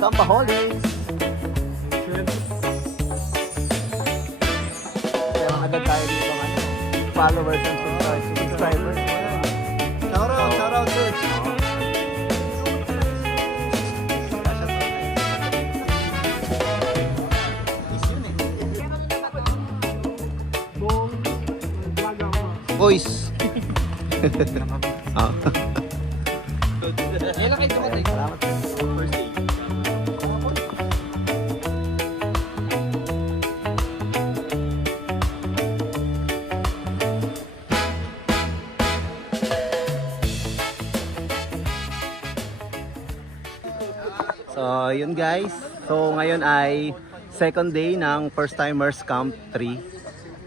Campaholics. Kaya agad tayo dito ng followers and subscribers. Shout out, sir. Voice. Salamat. So, yun guys. So, ngayon ay second day ng First Timers Camp 3.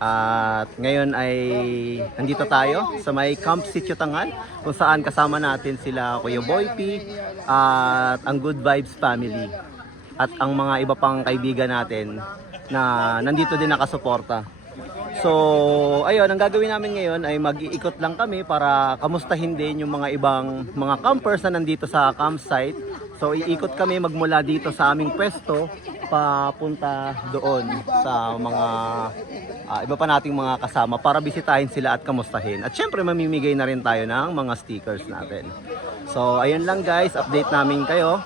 At ngayon ay nandito tayo sa may Camp Sitio Tangal kung saan kasama natin sila Kuya Boy P at ang Good Vibes family at ang mga iba pang kaibigan natin na nandito din nakasuporta. So, ayun, ang gagawin namin ngayon ay mag-iikot lang kami para kamustahin din yung mga ibang mga campers na nandito sa campsite. So, iikot kami magmula dito sa aming pwesto papunta doon sa mga iba pa nating mga kasama para bisitahin sila at kamustahin. At syempre, mamimigay na rin tayo ng mga stickers natin. So, ayun lang guys, update namin kayo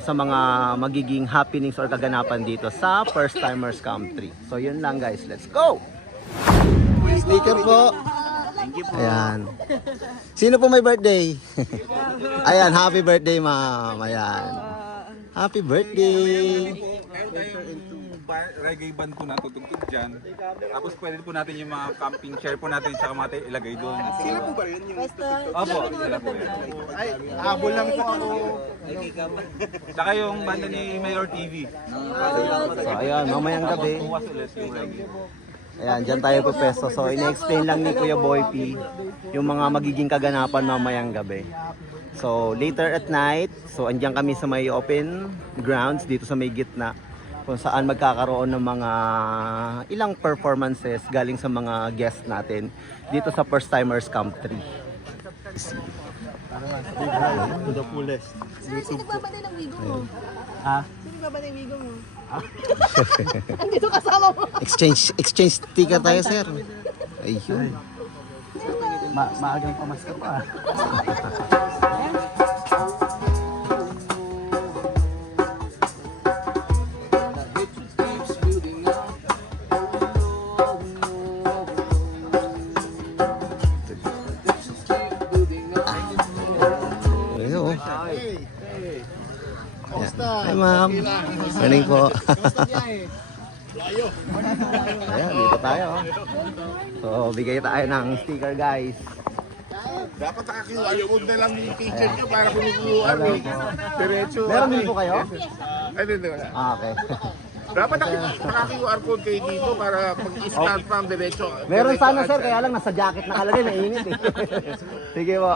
sa mga magiging happenings or kaganapan dito sa First Timers Camp 3. So yun lang guys, let's go! Sticker po! Thank you po! Ayan. Sino po may birthday? Ayan, happy birthday ma'am! Ayan. Happy birthday! Reggae band po natutugtog dyan. Tapos pwede po natin yung mga camping chair po natin sa kamate ilagay doon. Sila po ba yun? Opo, sila po yun. Ay, habol lang po ako. Saka yung banda ni Mayor TV. So ayan, mamayang gabi. Bukas ulit yung reggae. Ayan, dyan tayo po pesto. So ina-explain lang ni Kuya Boy P yung mga magiging kaganapan mamayang gabi. So later at night, so andyan kami sa may open grounds dito sa may gitna kung saan magkakaroon ng mga ilang performances galing sa mga guests natin dito sa First Timers Camp 3. To the fullest. Sino nagbabantay ng wigo mo? Ha? Sino nagbabantay ng wigo mo? Andito kasama mo. Exchange sticker tayo, sir. Ayun. Maagang pamasko pa. Ayun. Hi, ma'am. Morning po. Ayan, dito tayo. So, bigay tayo ng sticker, guys. Dapat naka-QR code na lang yung teacher nyo para kumukuha eh. Diretso. Meron din po kayo? Ay, hindi, wala. Okay. Dapat naka-QR code kayo dito para pag-start from diretso. Meron sana, sir, kaya lang nasa jacket nakalagay, nainit eh. Sige po.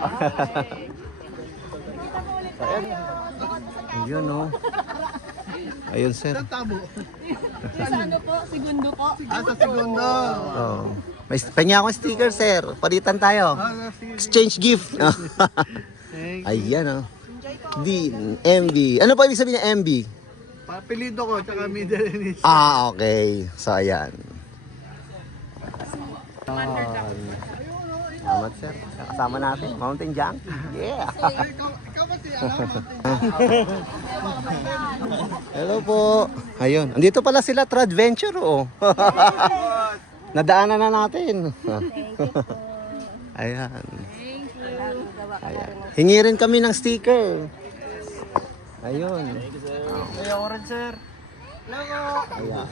So, ayan. Ayun, no. Ayun, sir. Sa ano po? Segundo po? Sa segundo. Oh. May panya akong sticker, sir. Palitan tayo. Exchange gift. Ayan, oh. Dean, MB. Ano pa ibig sabihin niya, MB? Papilido ko, tsaka middle initial. Ah, okay. So, ayan. Salamat, sir. Kasama natin. Mountain Junk. Yeah. Ikaw ba siya? Hello po. Ayun. Andito pala sila, Tradventure, oh. Nadaanan na natin. Ayan. Ayan. Hingi rin kami ng sticker. Ayun. Kaya orange, sir. Ayan.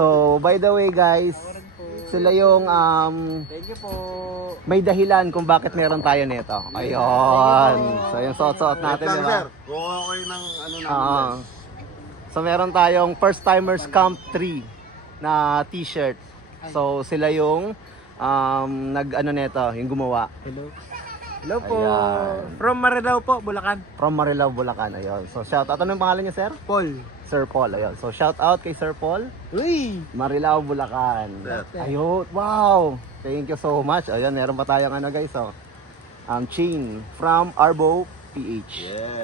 So, by the way guys, sila yung Thank you po. may dahilan kung bakit meron tayo nito. Ayun. So, yung suot-suot natin, di ba? Kuha ko kayo ng ano na. So, meron tayong First Timers Camp 3 na t-shirt. So, sila yung nag-ano nito, yung gumawa. Hello po. Ayan. From Marilao po, Bulacan. From Marilao, Bulacan. Ayun. So, shout out. Ano yung pangalan niya, sir? Paul. Sir Paul. Ayun. So, shout out kay Sir Paul. Uy! Marilao, Bulacan. Ayun. Wow. Thank you so much. Ayun, meron pa tayong ano guys, oh. Chain from Arbo PH.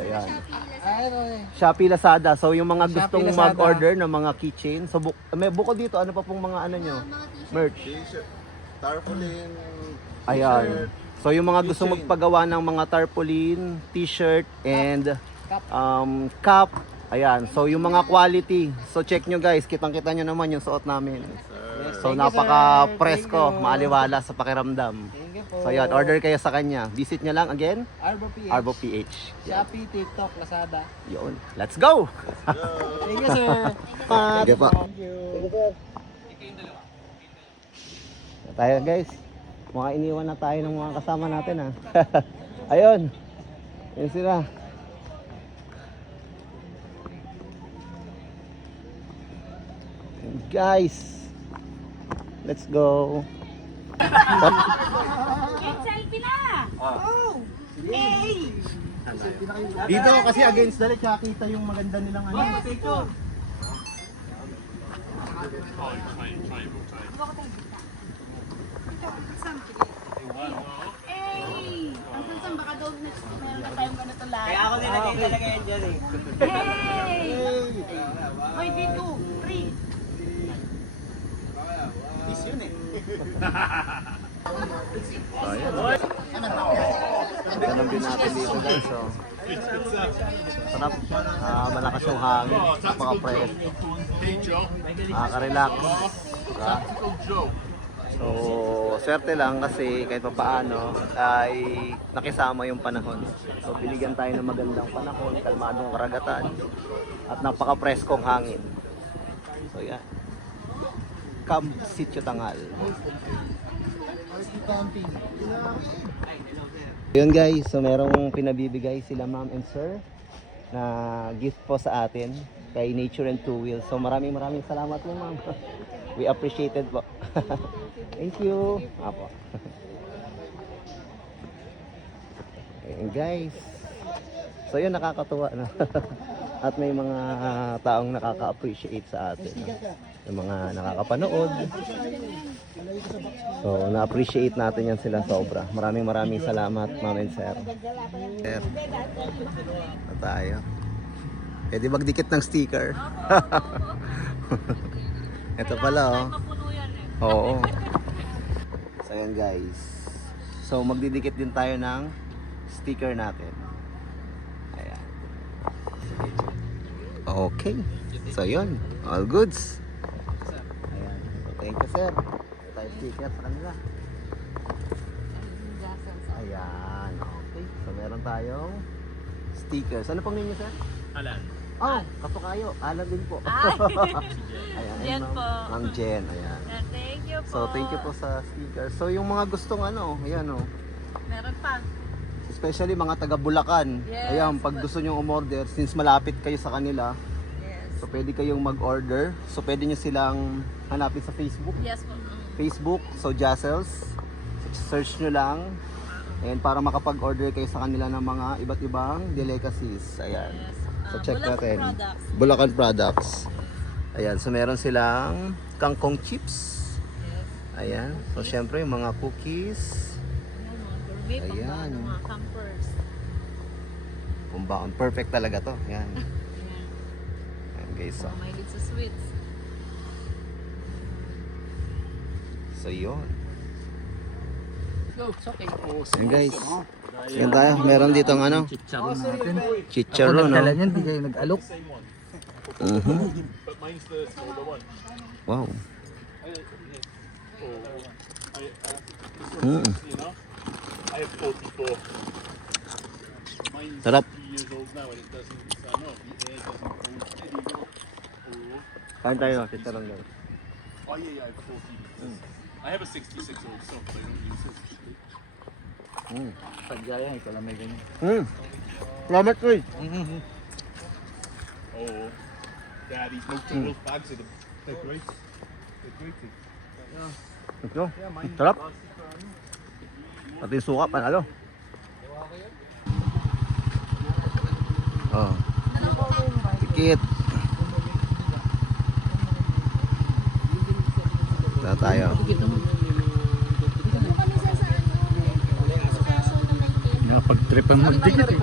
Ayan. Ano eh. Shopee, Lazada. So yung mga gustong Shopee, Lazada. mag-order ng mga keychain. So may bukod dito, ano pa pong mga ano nyo? Merch. T-shirt, tarpaulin, Ayan. So yung mga gustong magpagawa ng mga tarpaulin, t-shirt, and cup. Ayan. So yung mga quality. So check nyo guys. Kitang-kita nyo naman yung suot namin. So Thank you, sir. napaka-presko, Thank you. maaliwala sa pakiramdam. Thank you po. So yan, order kayo sa kanya. Visit nyo lang again, Arbo PH. Arbo PH. Shopee, TikTok, Lazada. Yun. Let's go! Thank you, sir. Sige pa. Thank you. Tayo guys. Mga iniwan na tayo ng mga kasama natin ha. Ayun. Yun sila. Guys. Let's go. Selfie na! Dito kasi against the light, kita yung maganda nilang ano. Hey! Asan saan baka daw next meron na tayong ganito live? Kaya ako nilagay talaga yan dyan eh. Hey! Hoy, V2, 3. Ganun din natin dito guys. So, sarap. Malakas yung hangin. Napaka-fresh. Nakaka-relax. Diba? So, swerte lang kasi kahit pa paano ay nakisama yung panahon. So, binigyan tayo ng magandang panahon, kalmadong karagatan, at napaka-preskong hangin. So, yan. Camp Sitio Tangal. Yun guys, so merong pinabibigay sila ma'am and sir na gift po sa atin kay Nature and Two Wheels. So maraming salamat po ma'am. We appreciate it po. Thank you. Apo. Ayun guys. So yun, nakakatuwa na. At may mga taong nakaka-appreciate sa atin. Yung mga nakakapanood. So na-appreciate natin yan sila sobra. Maraming salamat ma'am and sir. Sir. Na tayo. Pwede magdikit ng sticker. Ito pala oh. Oo. So ayan guys. So magdidikit din tayo ng sticker natin. Ayan. Okay. So yun. All goods. Ayan. So, thank you sir. Ito tayo sticker sa kanila. Ayan. Okay. So meron tayong stickers. Ano pang ninyo sir? Alan. Oh, katukayo. Alan din po. Ayan, Jen ma'am. po. Ma'am Jen, ayan. Thank you po. So, thank you po sa sticker. So, yung mga gustong ano, ayan oh. Meron pa. Especially mga taga Bulacan. Yes. Ayan, pag gusto nyo umorder, since malapit kayo sa kanila, Yes. so pwede kayong mag-order. So, pwede nyo silang hanapin sa Facebook. Yes po. Facebook, so Jazzels. Search nyo lang. And para makapag-order kayo sa kanila ng mga iba't ibang delicacies. Ayan. Yes. So check Bulacan natin. products. Bulacan products. Ayan, so meron silang kangkong chips. Yes. Ayan. So syempre yung mga cookies. Gourmet, Ayan. pang mga campers. Kumbaon. Perfect talaga to. Ayan. Ayan guys. So, Mahilig sa sweets. so yun. Go, it's okay. Ayan guys. Ayan tayo. Meron dito ng ano? Chicharon natin. Chicharon, no? Kala niyan, di kayo nag-alok. Wow. Mm. I have 44. Sarap. Years old now and it doesn't, I know, the air doesn't hold. Kain tayo. Chicharon daw. Oh yeah, I have 40. I have a 66 also, but I don't use it. Mm. Pagyaya, ikaw lang may ganyan. Mm. Salamat ko eh. Oh, yeah, these multi-wheel bags are they're great. They're great. Ito. Sarap. Pati yung suka, panalo. Oh. Tikit. Ito tayo. Pag-tripan mo, dikit eh.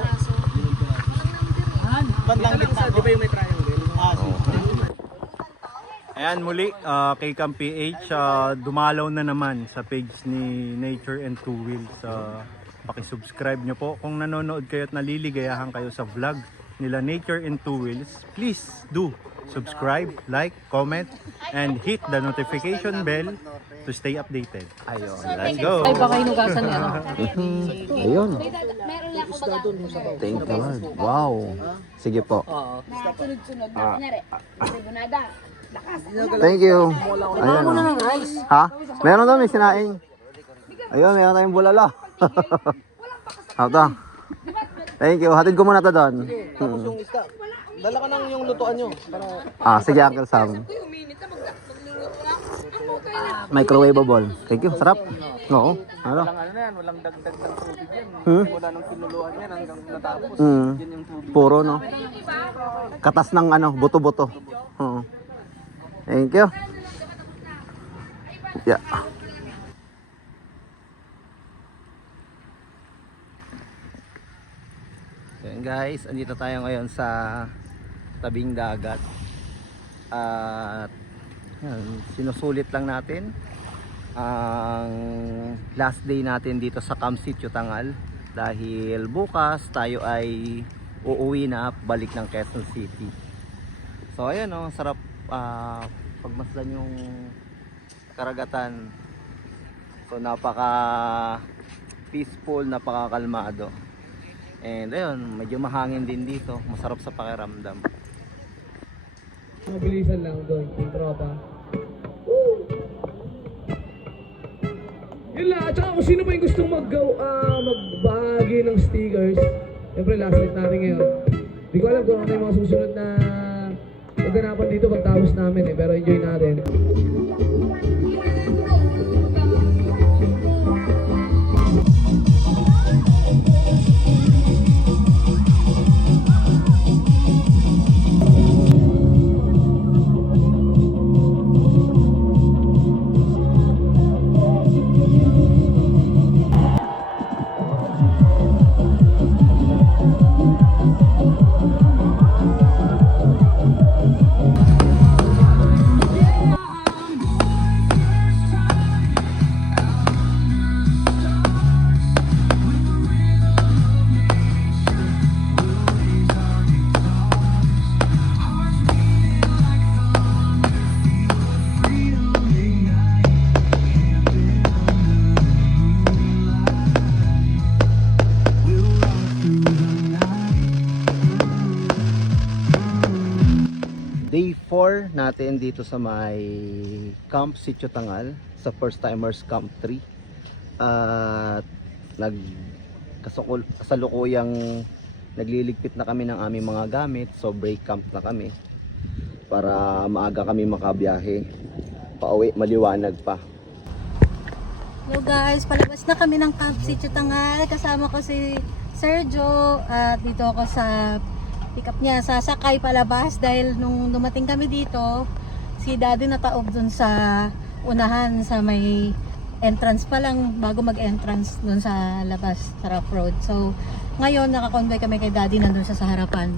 bandang gitna. Di ba yung may triangle? Ayan muli, K-Cam PH, dumalaw na naman sa page ni Nature and Two Wheels. Pakisubscribe nyo po. Kung nanonood kayo at naliligayahan kayo sa vlog nila Nature and Two Wheels, please do subscribe, like, comment, and hit the notification bell to stay updated. Ayun, let's go. Ay, baka hinugasan niya. Ano? Ayun. Meron lang ako baga. Thank you, Lord. Wow. Sige po. Na sunod-sunod na. Kunyari, tribunada. Lakas. Thank you. Ayan. Ha? Meron daw, may sinaing. Ayun, meron tayong bulalo. Ito. Thank you. Hatid ko muna to doon. Yung isda. Dala ka nang yung lutuan nyo. Sige, Uncle Sam. Microwavable. Thank you. Sarap. Oo. Ano? Walang ano na yan, walang dagdag ng tubig yan. Mula nung kinuluan yan hanggang natapos. Yan yung tubig. Puro, no? Katas ng ano, buto-buto. Oo. Thank you. Yeah. Ayan guys, andito tayo ngayon sa tabing dagat. At yan, sinusulit lang natin ang last day natin dito sa Camp Sitio Tangal dahil bukas tayo ay uuwi na balik ng Quezon City. So ayan o, sarap pagmasdan yung karagatan. So napaka peaceful, napaka kalmado. And ayun, medyo mahangin din dito, masarap sa pakiramdam. Mabilisan lang doon, yung tropa. Yun lang, at saka kung sino ba yung gustong magbahagi ng stickers, siyempre last night natin ngayon. Hindi ko alam kung ano yung mga susunod na pagkanapan dito pagtapos namin pero enjoy natin. Day 4 natin dito sa may Camp Sitio Tangal sa First Timers Camp 3. At kasalukuyang nagliligpit na kami ng aming mga gamit, so break camp na kami para maaga kami makabiyahe pauwi, maliwanag pa. Hello guys, palabas na kami ng Camp Sitio Tangal. Kasama ko si Sergio at dito ako sa pick up niya. Sasakay palabas dahil nung dumating kami dito, si Daddy nataob dun sa unahan sa may entrance pa lang bago mag-entrance dun sa labas sa rough road. So ngayon nakakonvoy kami kay Daddy nandun sa harapan.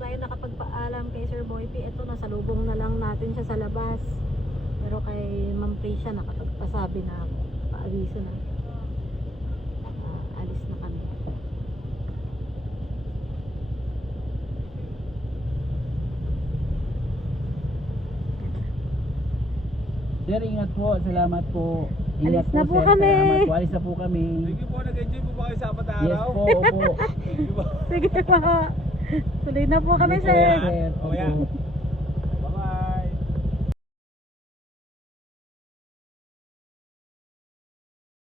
Tayo nakapagpaalam kay Sir Boy P. Ito, nasalubong na lang natin siya sa labas. Pero kay Ma'am Prisha nakapagpasabi na paawiso na. Alis na kami. Sir, ingat po. Salamat po. Alis na po kami. Salamat po. Alis na po kami. Thank you po, nag-enjoy po ba kayo sa apat na Yes araw? po, opo. Sige po. Tuloy na po kami, Yes po, sir. sir. Oh, yeah. Opo.